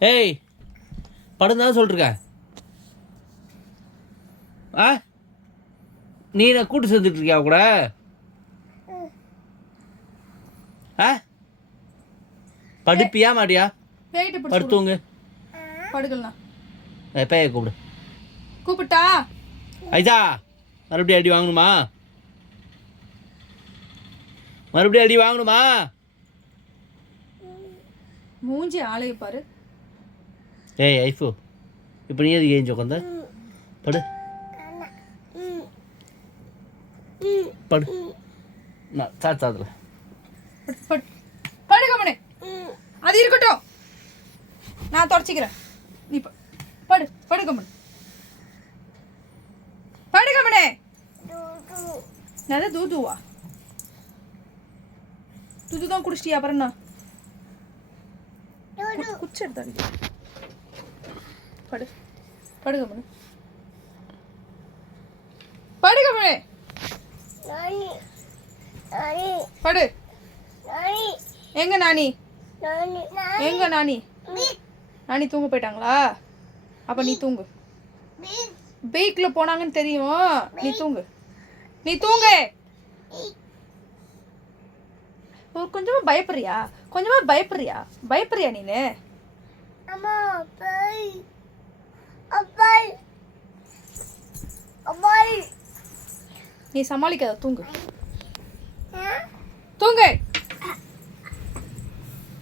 ஏய் படுந்தான் சொல்லிருக்கேன். ஆ நீ நான் கூட்டு சேர்ந்துட்டு இருக்கியா கூட? ஆ படுப்பியா மாட்டியா? படுத்துவங்க. படுக்கலாம். பேய கூப்பிடு. கூப்பிட்டா ஐசா மறுபடியும் அடி வாங்கணுமா? மறுபடியும் அடி வாங்கணுமா? மூஞ்சி ஆளைய பாரு. ஏய் ஐஃபு இப்போ நீ எதுக்கு ஏஞ்சி உட்காந்த? படு படு. நான் சாத்துல படு கமனே. அது இருக்கட்டும், நான் தொடச்சிக்கிறேன். நீ படு படு கமனே. படு கமனே. நான் தூதுவா தூது தான் குடிச்சிட்டியா? அப்புறம் என்ன குச்சி எடுத்தாங்க. படு படு கமனே. படு கமனே. படு. எங்க நானி? எங்க நானி? நானி தூங்க போயிட்டாங்களா? அப்ப நீ தூங்கு. பைக்ல போனாங்கன்னு தெரியும். நீ தூங்கு, நீ தூங்கு. கொஞ்சமா பயப்படுறியா? கொஞ்சமா பயப்படுறியா? பயப்படுறியா நீனு? நீ சமாளிக்காத, தூங்கு.